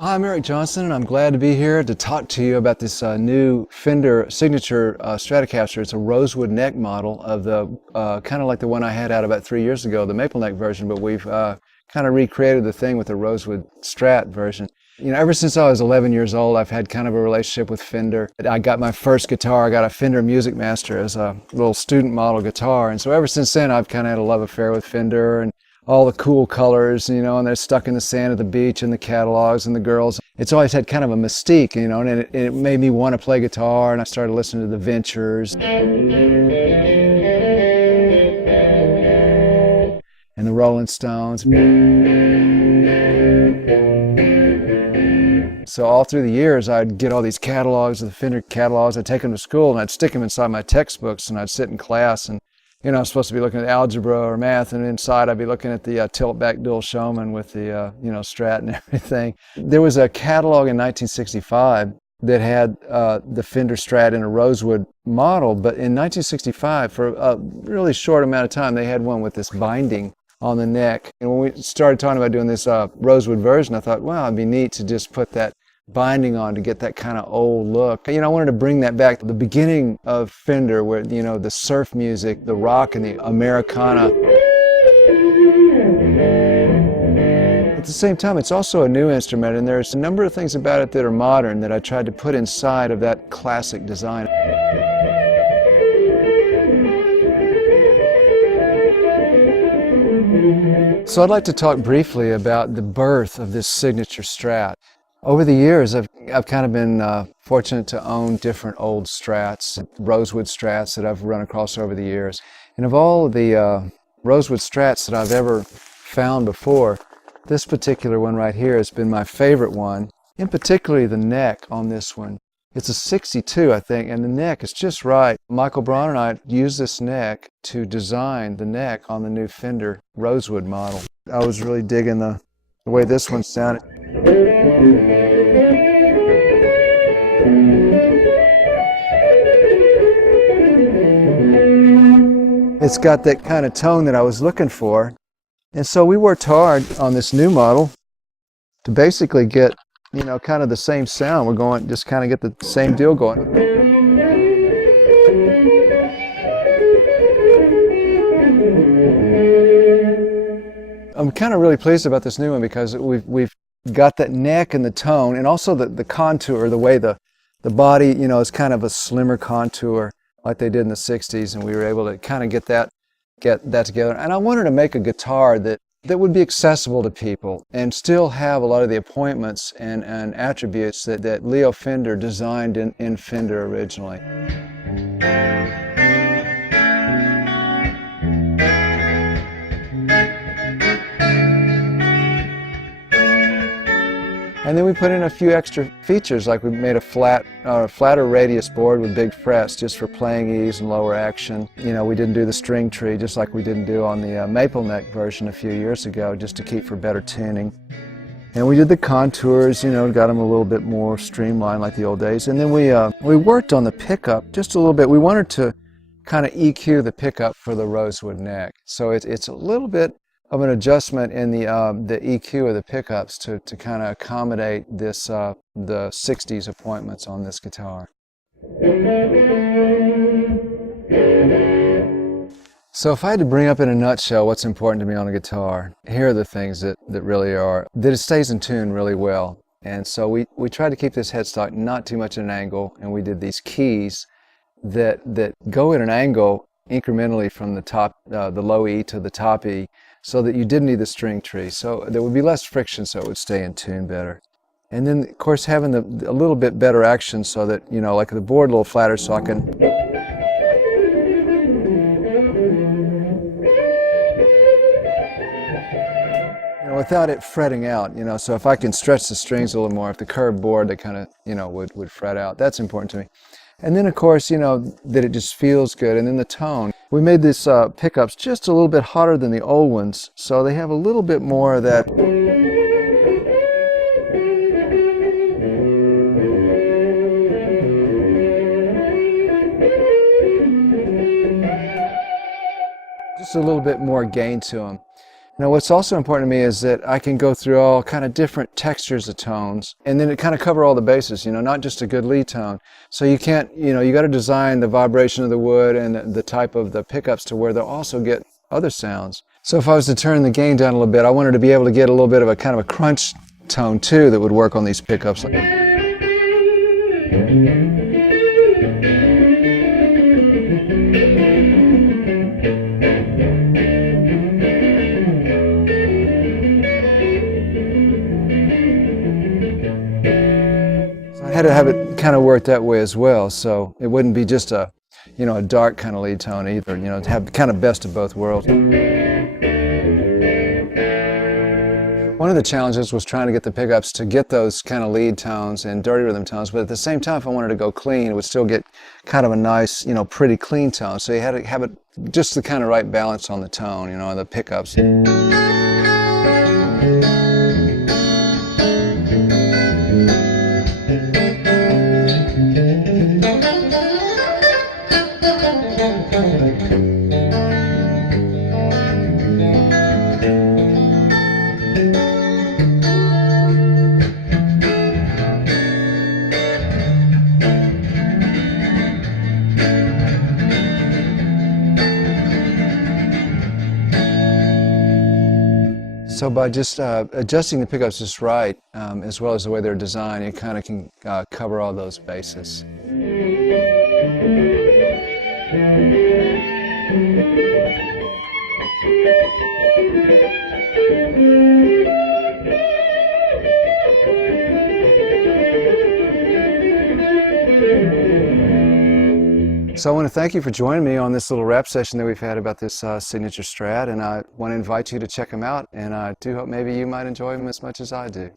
Hi, I'm Eric Johnson, and I'm glad to be here to talk to you about this new Fender signature Stratocaster. It's a rosewood neck model of the kind of like the one I had out about 3 years ago, the maple neck version, but we've kind of recreated the thing with the rosewood Strat version. You know, ever since I was 11 years old, I've had kind of a relationship with Fender. I got my first guitar, I got a Fender Music Master as a little student model guitar, and so ever since then I've kind of had a love affair with Fender and all the cool colors, you know, and they're stuck in the sand at the beach and the catalogs and the girls. It's always had kind of a mystique, you know, and it made me want to play guitar, and I started listening to the Ventures and the Rolling Stones. So all through the years, I'd get all these catalogs, the Fender catalogs, I'd take them to school and I'd stick them inside my textbooks, and I'd sit in class, and you know, I'm supposed to be looking at algebra or math, and inside I'd be looking at the tilt-back dual Showman with the, you know, Strat and everything. There was a catalog in 1965 that had the Fender Strat in a rosewood model, but in 1965, for a really short amount of time, they had one with this binding on the neck. And when we started talking about doing this rosewood version, I thought, wow, it'd be neat to just put that binding on to get that kind of old look. You know, I wanted to bring that back to the beginning of Fender, where, you know, the surf music, the rock, and the Americana. At the same time, it's also a new instrument, and there's a number of things about it that are modern that I tried to put inside of that classic design. So I'd like to talk briefly about the birth of this signature Strat. Over the years, I've kind of been fortunate to own different old Strats, rosewood Strats that I've run across over the years. And of all of the rosewood Strats that I've ever found before, this particular one right here has been my favorite one, in particularly the neck on this one. It's a 62, I think, and the neck is just right. Michael Braun and I used this neck to design the neck on the new Fender rosewood model. I was really digging the way this one sounded. It's got that kind of tone that I was looking for. And so we worked hard on this new model to basically get, you know, kind of the same sound. We're going, just kind of get the same deal going. I'm kind of really pleased about this new one because we've got that neck and the tone, and also the contour, the way the body, you know, is kind of a slimmer contour like they did in the 60s, and we were able to kind of get that together. And I wanted to make a guitar that would be accessible to people and still have a lot of the appointments and attributes that Leo Fender designed in Fender originally. And then we put in a few extra features, like we made a flatter radius board with big frets just for playing ease and lower action. You know, we didn't do the string tree, just like we didn't do on the maple neck version a few years ago, just to keep for better tuning. And we did the contours, you know, got them a little bit more streamlined like the old days. And then we worked on the pickup just a little bit. We wanted to kind of EQ the pickup for the rosewood neck. So it's a little bit of an adjustment in the EQ of the pickups to kind of accommodate this the 60s appointments on this guitar. So if I had to bring up in a nutshell what's important to me on a guitar, here are the things that really are, that it stays in tune really well. And so we tried to keep this headstock not too much at an angle, and we did these keys that go at an angle incrementally from the top, the low E to the top E, so that you didn't need the string tree. So there would be less friction, so it would stay in tune better. And then, of course, having a little bit better action so that, you know, like the board a little flatter so I can... You know, without it fretting out, you know, so if I can stretch the strings a little more, if the curved board, they kind of, you know, would fret out. That's important to me. And then, of course, that it just feels good. And then the tone. We made these pickups just a little bit hotter than the old ones, so they have a little bit more of that. Just a little bit more gain to them. Now, what's also important to me is that I can go through all kind of different textures of tones, and then it kind of cover all the bases, not just a good lead tone. So you can't, you got to design the vibration of the wood and the type of the pickups to where they'll also get other sounds. So if I was to turn the gain down a little bit, I wanted to be able to get a little bit of a kind of a crunch tone too that would work on these pickups. I had to have it kind of work that way as well, so it wouldn't be just a dark kind of lead tone either, to have kind of best of both worlds. One of the challenges was trying to get the pickups to get those kind of lead tones and dirty rhythm tones, but at the same time, if I wanted to go clean, it would still get kind of a nice, pretty clean tone. So you had to have it just the kind of right balance on the tone, and the pickups. So by just adjusting the pickups just right, as well as the way they're designed, you kind of can cover all those bases. So I want to thank you for joining me on this little rap session that we've had about this signature Strat, and I want to invite you to check them out, and I do hope maybe you might enjoy them as much as I do.